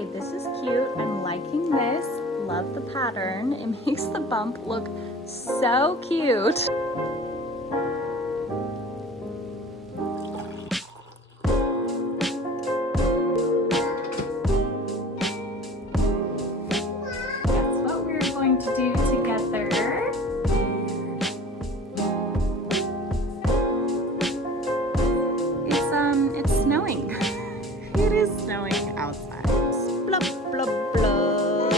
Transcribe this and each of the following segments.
Okay, this is cute. I'm liking this. Love the pattern. It makes the bump look so cute. That's what we're going to do together. It's snowing. It is snowing outside. Blub, blub, blub.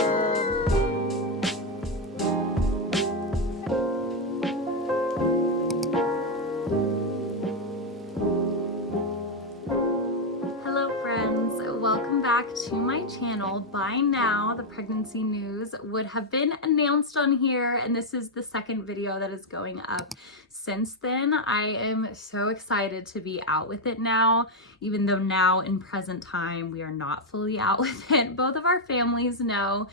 Hello friends, welcome back to my channel. By now, the pregnancy news would have been announced on here, and this is the second video that is going up since then. I am so excited to be out with it now, even though now in present time, we are not fully out with it. Both of our families know,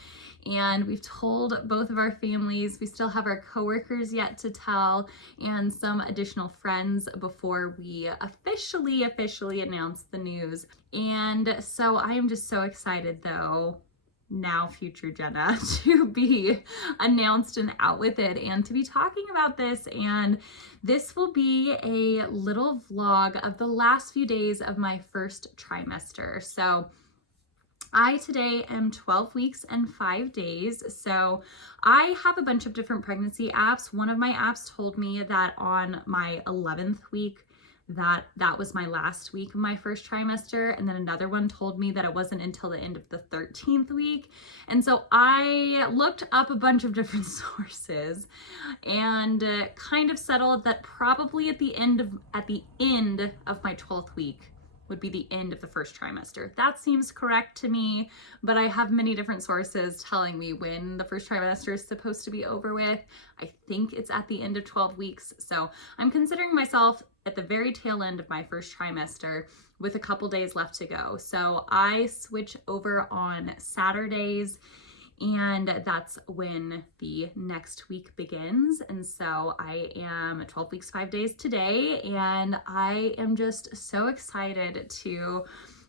and we've told both of our families. We still have our coworkers yet to tell, and some additional friends before we officially announce the news. And so I am just so excited though, now future Jenna, to be announced and out with it and to be talking about this. And this will be a little vlog of the last few days of my first trimester. So I today am 12 weeks and 5 days. So I have a bunch of different pregnancy apps. One of my apps told me that on my 11th week, that was my last week of my first trimester. And then another one told me that it wasn't until the end of the 13th week. And so I looked up a bunch of different sources and kind of settled that probably at the end of my 12th week would be the end of the first trimester. That seems correct to me, but I have many different sources telling me when the first trimester is supposed to be over with. I think it's at the end of 12 weeks. So I'm considering myself at the very tail end of my first trimester with a couple days left to go. So I switch over on Saturdays, and that's when the next week begins. And so I am 12 weeks, 5 days today, and I am just so excited to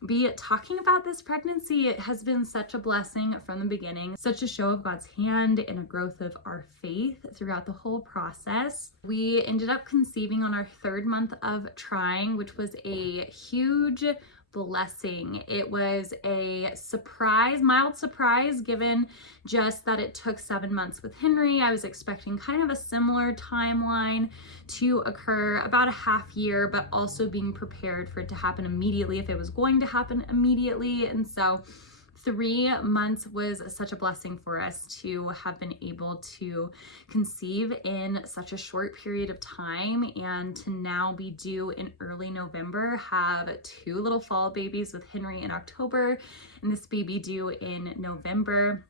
be talking about this pregnancy. It has been such a blessing from the beginning, such a show of God's hand and a growth of our faith throughout the whole process. We ended up conceiving on our 3rd month of trying, which was a huge blessing. It was a surprise, mild surprise, given just that it took 7 months with Henry. I was expecting kind of a similar timeline to occur, about a half year, but also being prepared for it to happen immediately if it was going to happen immediately. And so 3 months was such a blessing for us to have been able to conceive in such a short period of time, and to now be due in early November, have 2 little fall babies with Henry in October and this baby due in November.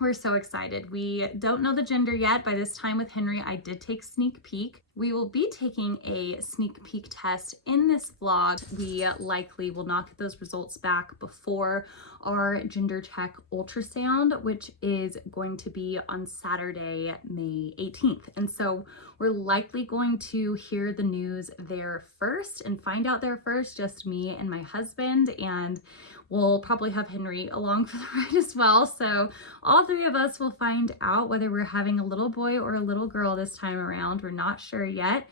We're so excited. We don't know the gender yet. By this time with Henry, I did take SneakPeek. We will be taking a SneakPeek test in this vlog. We likely will not get those results back before our gender check ultrasound, which is going to be on Saturday, May 18th. And so we're likely going to hear the news there first and find out there first, just me and my husband, and we'll probably have Henry along for the ride as well. So all 3 of us will find out whether we're having a little boy or a little girl this time around. We're not sure yet.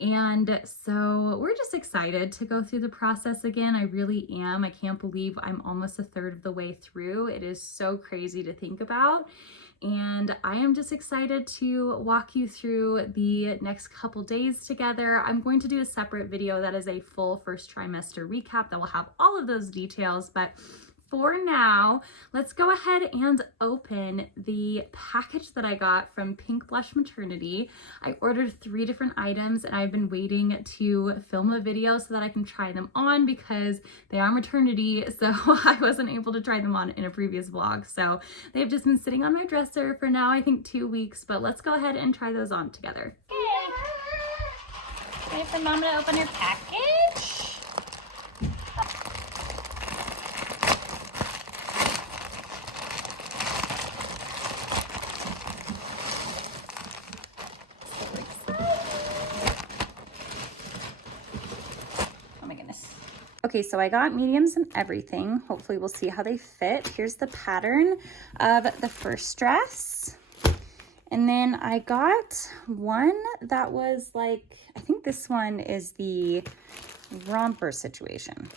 And so we're just excited to go through the process again. I really am. I can't believe I'm almost a third of the way through. It is so crazy to think about. And I am just excited to walk you through the next couple days together. I'm going to do a separate video that is a full first trimester recap that will have all of those details, but for now, let's go ahead and open the package that I got from PinkBlush Maternity. I ordered 3 different items, and I've been waiting to film a video so that I can try them on because they are maternity, so I wasn't able to try them on in a previous vlog. So they've just been sitting on my dresser for now, I think 2 weeks, but let's go ahead and try those on together. Okay. Wait for Mom to open your package. Okay, so I got mediums and everything. Hopefully we'll see how they fit. Here's the pattern of the first dress. And then I got one that was like, I think this one is the romper situation.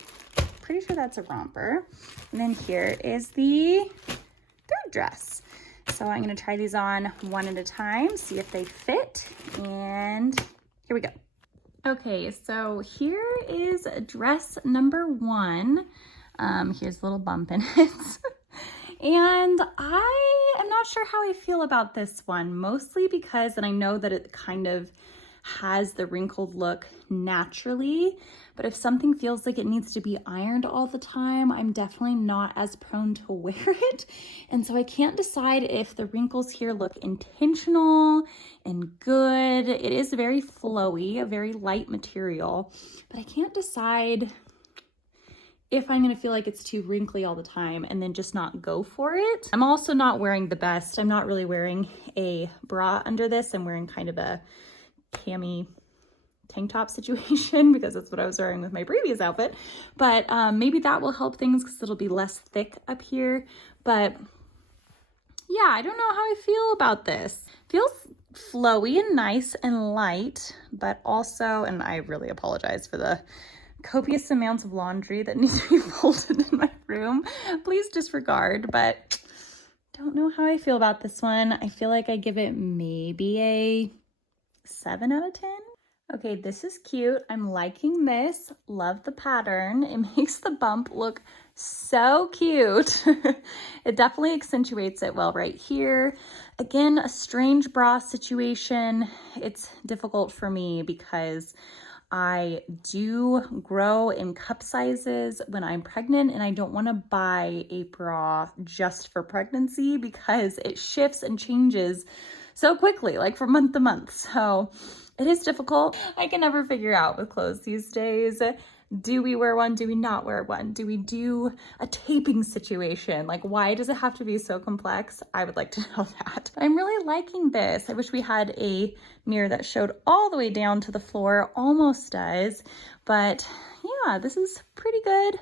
Pretty sure that's a romper. And then here is the third dress. So I'm gonna try these on one at a time, see if they fit, and here we go. Okay, so here is dress number one. Here's a little bump in it. And I am not sure how I feel about this one, mostly because, and I know that it kind of has the wrinkled look naturally, but if something feels like it needs to be ironed all the time, I'm definitely not as prone to wear it. And so I can't decide if the wrinkles here look intentional and good. It is very flowy, a very light material, but I can't decide if I'm gonna feel like it's too wrinkly all the time and then just not go for it. I'm also not wearing the best. I'm not really wearing a bra under this. I'm wearing kind of a cami tank top situation because that's what I was wearing with my previous outfit. But maybe that will help things because it'll be less thick up here. But yeah, I don't know how I feel about this. Feels flowy and nice and light, but also, and I really apologize for the copious amounts of laundry that needs to be folded in my room. Please disregard, but don't know how I feel about this one. I feel like I give it maybe a 7 out of 10. Okay, this is cute. I'm liking this. Love the pattern. It makes the bump look so cute. It definitely accentuates it well right here. Again, a strange bra situation. It's difficult for me because I do grow in cup sizes when I'm pregnant, and I don't want to buy a bra just for pregnancy because it shifts and changes so quickly, like from month to month. So it is difficult. I can never figure out with clothes these days. Do we wear one? Do we not wear one? Do we do a taping situation? Like, why does it have to be so complex? I would like to know that. I'm really liking this. I wish we had a mirror that showed all the way down to the floor. Almost does. But yeah, this is pretty good.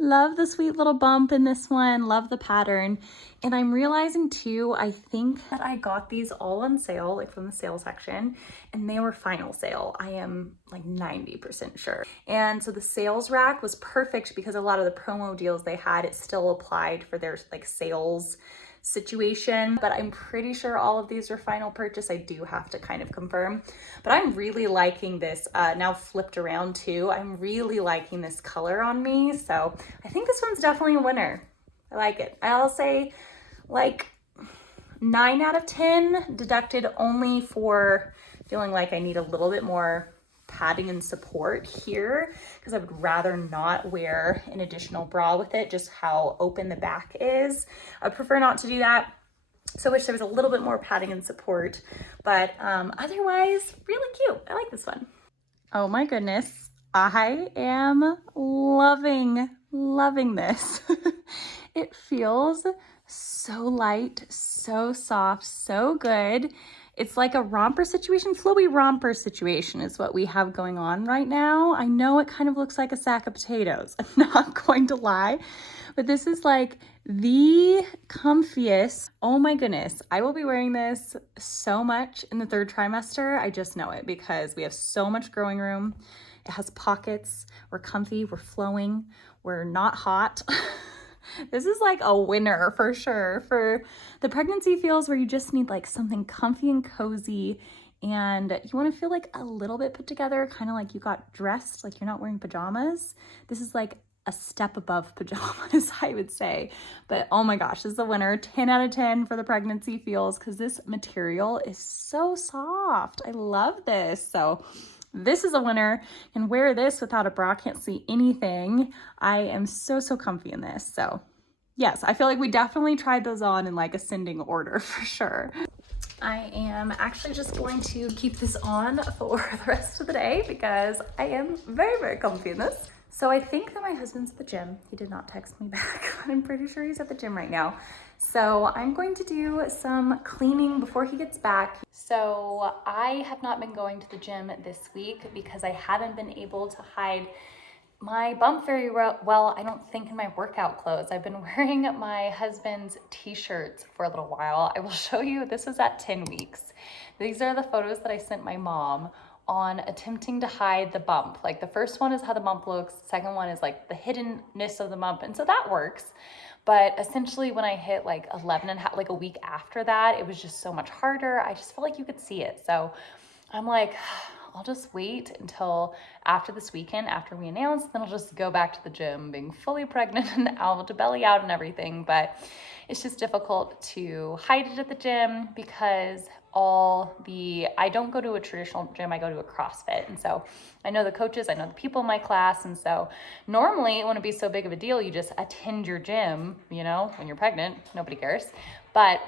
Love the sweet little bump in this one. Love the pattern. And I'm realizing too, I think that I got these all on sale, like from the sale section, and they were final sale. I am like 90% sure. And so the sales rack was perfect because a lot of the promo deals they had, it still applied for their like sales situation, but I'm pretty sure all of these are final purchase. I do have to kind of confirm, but I'm really liking this now flipped around too. I'm really liking this color on me, so I think this one's definitely a winner. I like it. I'll say like 9 out of 10, deducted only for feeling like I need a little bit more padding and support here because I would rather not wear an additional bra with it, just how open the back is. I prefer not to do that. So I wish there was a little bit more padding and support, but otherwise really cute. I like this one. Oh my goodness. I am loving this. It feels so light, so soft, so good. It's like a romper situation, flowy romper situation is what we have going on right now. I know it kind of looks like a sack of potatoes, I'm not going to lie, but this is like the comfiest. Oh my goodness, I will be wearing this so much in the third trimester. I just know it because we have so much growing room. It has pockets, we're comfy, we're flowing, we're not hot. This is like a winner for sure for the pregnancy feels where you just need like something comfy and cozy and you want to feel like a little bit put together, kind of like you got dressed, like you're not wearing pajamas. This is like a step above pajamas, I would say. But oh my gosh, this is a winner. 10 out of 10 for the pregnancy feels because this material is so soft. I love this. So this is a winner. Can wear this without a bra, can't see anything. I am so comfy in this. So yes, I feel like we definitely tried those on in like ascending order for sure. I am actually just going to keep this on for the rest of the day because I am very comfy in this. So I think that my husband's at the gym. He did not text me back, but I'm pretty sure he's at the gym right now. So I'm going to do some cleaning before he gets back. So I have not been going to the gym this week because I haven't been able to hide my bump very well, I don't think, in my workout clothes. I've been wearing my husband's t-shirts for a little while. I will show you, this was at 10 weeks. These are the photos that I sent my mom on attempting to hide the bump. Like the first one is how the bump looks, the second one is like the hiddenness of the bump, and so that works. But essentially when I hit like 11 and like a week after that, it was just so much harder. I just felt like you could see it. So I'm like, I'll just wait until after this weekend, after we announce, then I'll just go back to the gym being fully pregnant and able to belly out and everything. But it's just difficult to hide it at the gym because I don't go to a traditional gym, I go to a CrossFit. And so I know the coaches, I know the people in my class. And so normally it wouldn't be so big of a deal. You just attend your gym, you know, when you're pregnant, nobody cares. But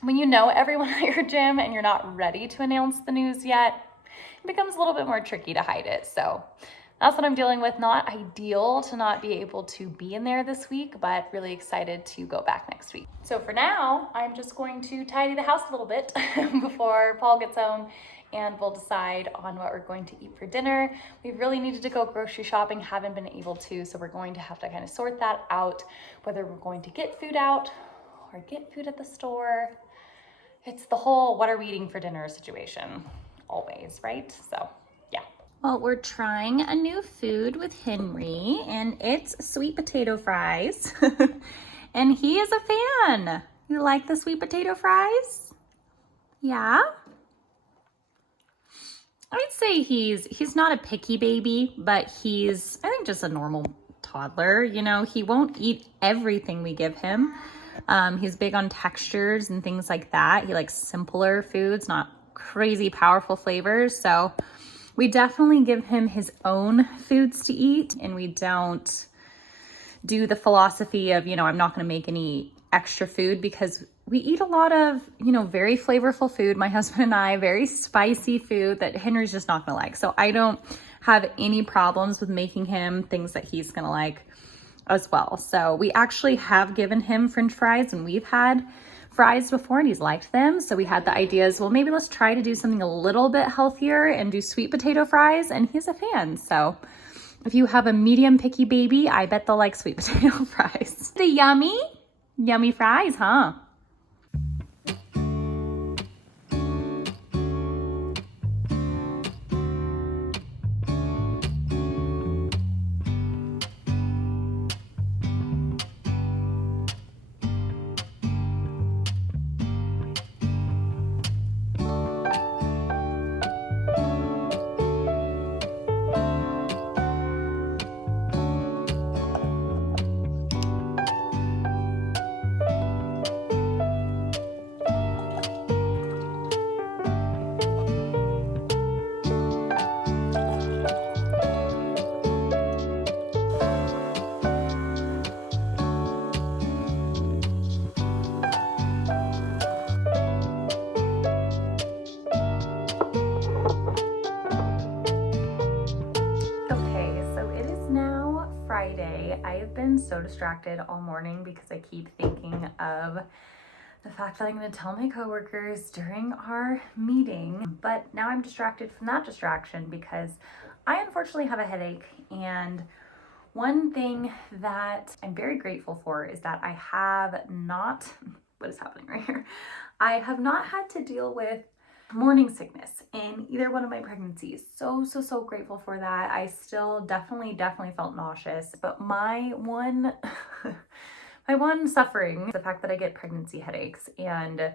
when you know everyone at your gym and you're not ready to announce the news yet, it becomes a little bit more tricky to hide it. So that's what I'm dealing with. Not ideal to not be able to be in there this week, but really excited to go back next week. So for now, I'm just going to tidy the house a little bit before Paul gets home, and we'll decide on what we're going to eat for dinner. We really needed to go grocery shopping, haven't been able to, so we're going to have to kind of sort that out, whether we're going to get food out or get food at the store. It's the whole what are we eating for dinner situation always, right? So yeah. Well, we're trying a new food with Henry, and it's sweet potato fries. And he is a fan. You like the sweet potato fries? Yeah? I would say he's not a picky baby, but he's, I think, just a normal toddler. You know, he won't eat everything we give him. He's big on textures and things like that. He likes simpler foods, not crazy powerful flavors. So we definitely give him his own foods to eat, and we don't do the philosophy of, you know, I'm not going to make any extra food, because we eat a lot of, you know, very flavorful food, my husband and I, very spicy food that Henry's just not going to like. So I don't have any problems with making him things that he's going to like as well. So we actually have given him French fries, and we've had fries before and he's liked them. So we had the ideas, well, maybe let's try to do something a little bit healthier and do sweet potato fries, and he's a fan. So if you have a medium picky baby, I bet they'll like sweet potato fries. The yummy fries, huh? Friday. I have been so distracted all morning because I keep thinking of the fact that I'm going to tell my coworkers during our meeting, but now I'm distracted from that distraction because I unfortunately have a headache. And one thing that I'm very grateful for is that I have not, what is happening right here? I have not had to deal with morning sickness in either one of my pregnancies. So grateful for that. I still definitely felt nauseous, but my one my one suffering is the fact that I get pregnancy headaches, and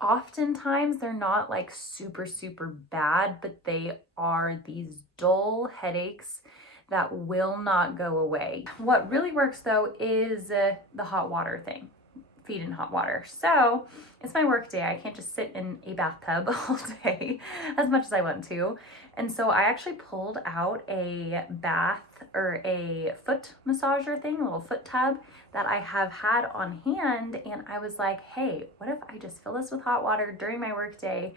oftentimes they're not like super bad, but they are these dull headaches that will not go away. What really works though is the hot water thing. Feed in hot water. So it's my work day. I can't just sit in a bathtub all day as much as I want to. And so I actually pulled out a bath or a foot massager thing, a little foot tub that I have had on hand. And I was like, hey, what if I just fill this with hot water during my work day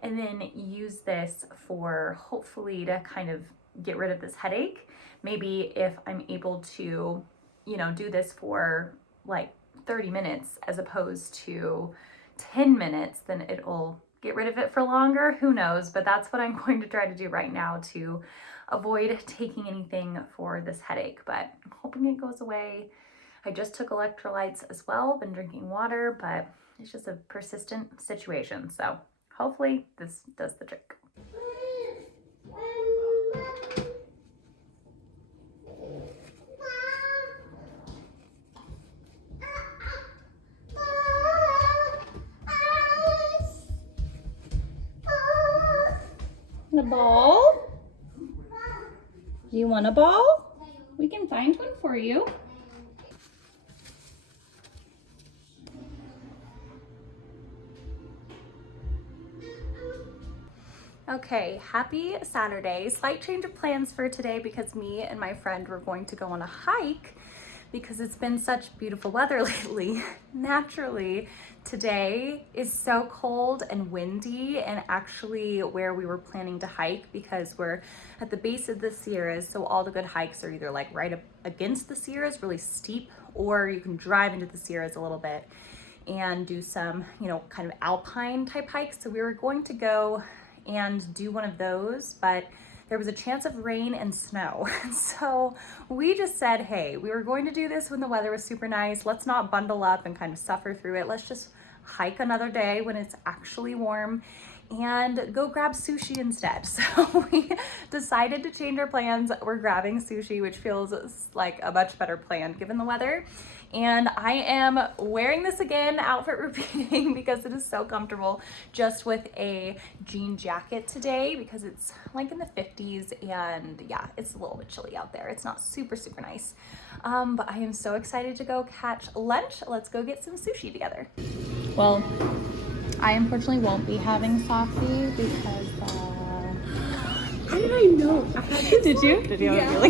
and then use this for hopefully to kind of get rid of this headache. Maybe if I'm able to, you know, do this for like 30 minutes as opposed to 10 minutes, then it'll get rid of it for longer, who knows, but that's what I'm going to try to do right now to avoid taking anything for this headache, but I'm hoping it goes away. I just took electrolytes as well, been drinking water, but it's just a persistent situation. So hopefully this does the trick. A ball? Do you want a ball? We can find one for you. Okay, happy Saturday. Slight change of plans for today because me and my friend were going to go on a hike because it's been such beautiful weather lately. Naturally, today is so cold and windy, and actually where we were planning to hike, because we're at the base of the Sierras, so all the good hikes are either like right up against the Sierras, really steep, or you can drive into the Sierras a little bit and do some, you know, kind of alpine type hikes. So we were going to go and do one of those, but there was a chance of rain and snow. So we just said, hey, we were going to do this when the weather was super nice. Let's not bundle up and kind of suffer through it. Let's just hike another day when it's actually warm and go grab sushi instead. So we decided to change our plans. We're grabbing sushi, which feels like a much better plan given the weather. And I am wearing this again, outfit repeating, because it is so comfortable, just with a jean jacket today because it's like in the 50s, and yeah, it's a little bit chilly out there. It's not super, super nice. But I am so excited to go catch lunch. Let's go get some sushi together. Well, I unfortunately won't be having Safi because how did I know? Did you? Did you? Yeah,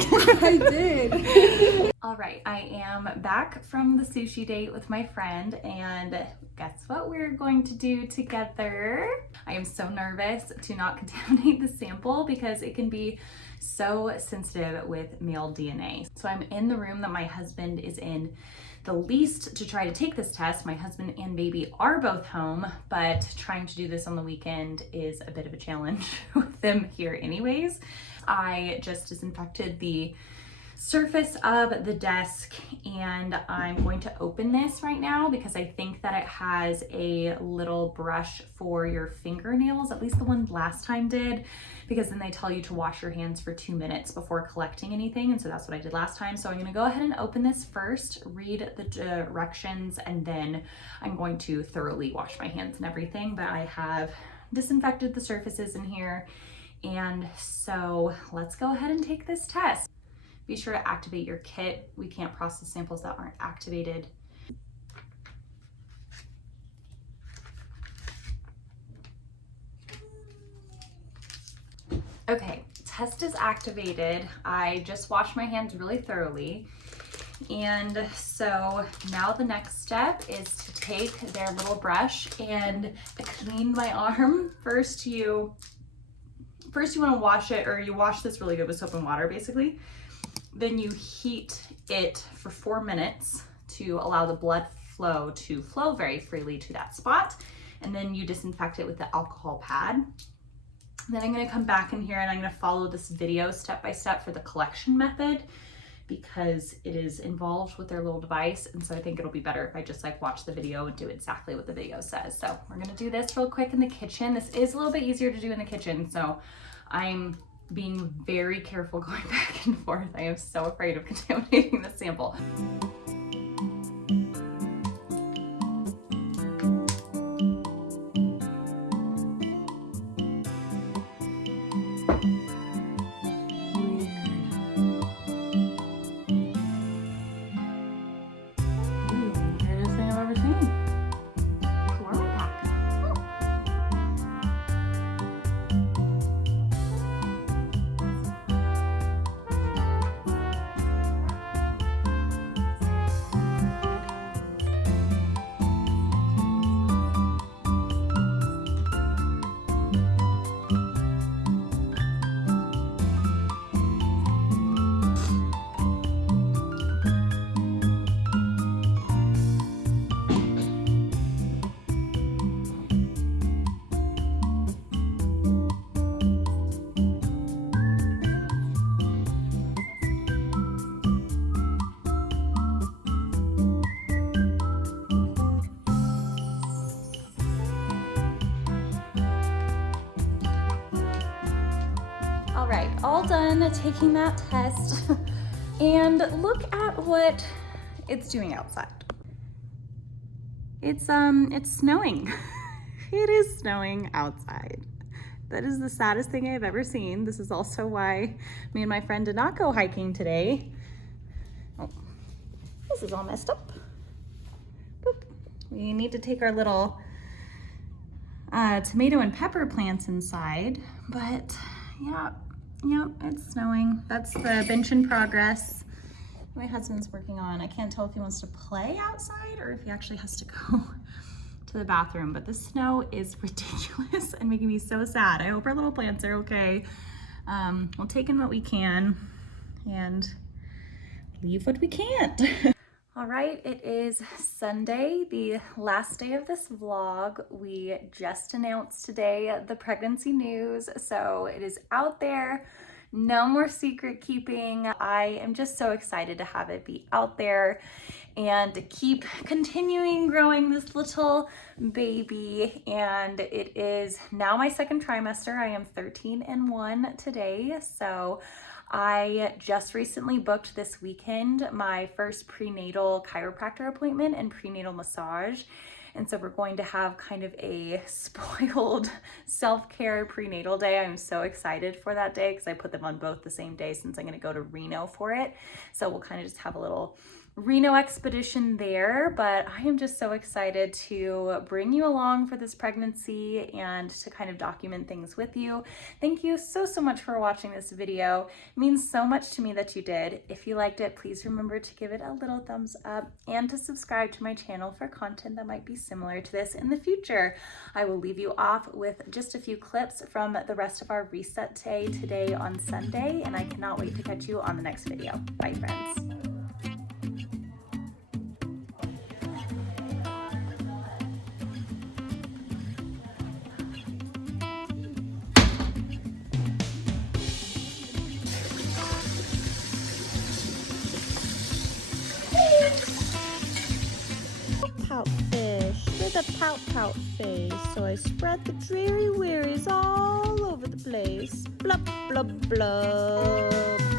I did. All right, I am back from the sushi date with my friend, and guess what we're going to do together? I am so nervous to not contaminate the sample because it can be so sensitive with male DNA. So I'm in the room that my husband is in the least to try to take this test. My husband and baby are both home, but trying to do this on the weekend is a bit of a challenge with them here anyways. I just disinfected the surface of the desk, and I'm going to open this right now because I think that it has a little brush for your fingernails, at least the one last time did, because then they tell you to wash your hands for 2 minutes before collecting anything, and so that's what I did last time. So I'm going to go ahead and open this first, read the directions, and then I'm going to thoroughly wash my hands and everything. But I have disinfected the surfaces in here, and so let's go ahead and take this test. Be sure to activate your kit. We can't process samples that aren't activated. Okay, test is activated. I just washed my hands really thoroughly. And so now the next step is to take their little brush and clean my arm. First you want to wash it, or you wash this really good with soap and water basically. Then you heat it for 4 minutes to allow the blood flow to flow very freely to that spot. And then you disinfect it with the alcohol pad. Then I'm going to come back in here and I'm going to follow this video step by step for the collection method because it is involved with their little device. And so I think it'll be better if I just like watch the video and do exactly what the video says. So we're going to do this real quick in the kitchen. This is a little bit easier to do in the kitchen. So I'm being very careful going back and forth. I am so afraid of contaminating the sample. all done taking that test. And look at what it's doing outside. It's snowing. It is snowing outside. That is the saddest thing I've ever seen. This is also why me and my friend did not go hiking today. Oh, this is all messed up. Boop. We need to take our little tomato and pepper plants inside, but yeah, it's snowing. That's the bench in progress my husband's working on. I can't tell if he wants to play outside or if he actually has to go to the bathroom, but the snow is ridiculous and making me so sad. I hope our little plants are okay. We'll take in what we can and leave what we can't. All right, it is Sunday, the last day of this vlog. We just announced today the pregnancy news, so it is out there. No more secret keeping. I am just so excited to have it be out there and to keep continuing growing this little baby. And it is now my second trimester. I am 13-1 today, so I just recently booked this weekend my first prenatal chiropractor appointment and prenatal massage. And so we're going to have kind of a spoiled self-care prenatal day. I'm so excited for that day because I put them on both the same day since I'm going to go to Reno for it. So we'll kind of just have a little Reno expedition there, but I am just so excited to bring you along for this pregnancy and to kind of document things with you. Thank you so much for watching this video. It means so much to me that you did. If you liked it, please remember to give it a little thumbs up and to subscribe to my channel for content that might be similar to this in the future. I will leave you off with just a few clips from the rest of our reset day today on Sunday, and I cannot wait to catch you on the next video. Bye, friends. Pout fish with a pout face, so I spread the dreary wearies all over the place. Blub blub blub.